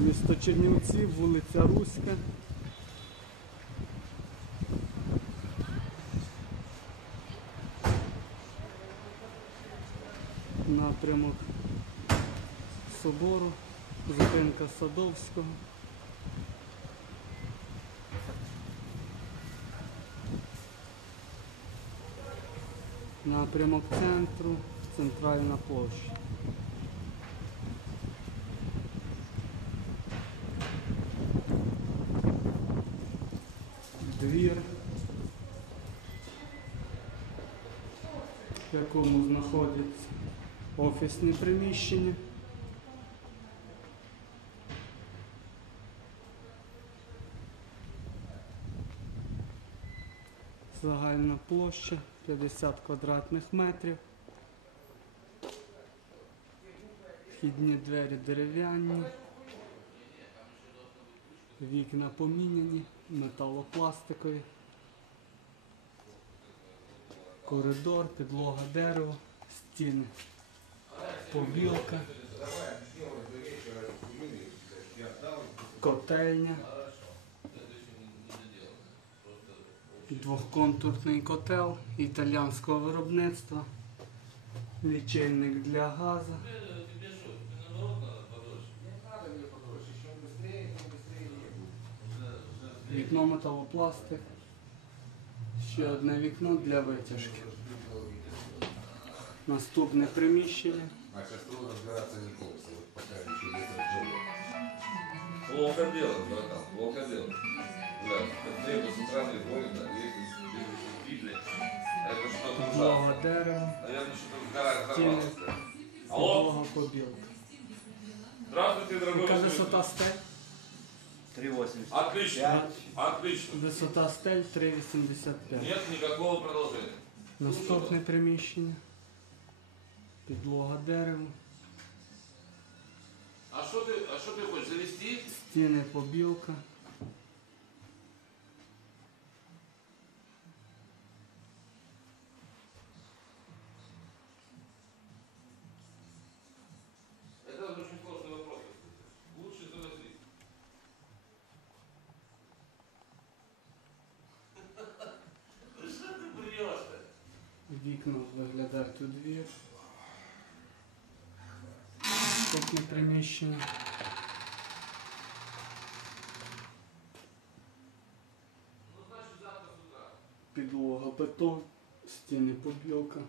Місто Чернівці, вулиця Руська. Напрямок собору, зупинка Садовського. Напрямок центру, центральна площа. Двір, в якому знаходяться офісні приміщення. Загальна площа 50 квадратних метрів. Вхідні двері дерев'яні. Вікна поміняні, металопластикові. Коридор, підлога дерево, стіни, побілка, котельня. Двохконтурний котел італійського виробництва, лічильник для газу, вікно металопластик, ще одне вікно для витяжки. Наступне приміщення. А сейчас разбираться не колется, вот пока еще отжога. Плохо дело, братан, плохо дело. Да, это с утра не звонит, да, видно. Это что-то дерева, Наверное, что-то в стіни, взорвалось. Алло, здравствуйте, дорогой Яка мой висота стель? 3,80. Отлично, отлично. Висота стель 3,85. Нет никакого продолжения. Наступне приміщення. Підлога дерева, А что ты, а что ты хочешь, завести? стіни побілка. Вікна виглядають у двір. Наступне приміщення. Підлога бетон, стіни побілка.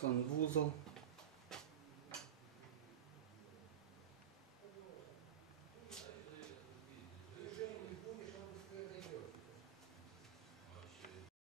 Санвузол.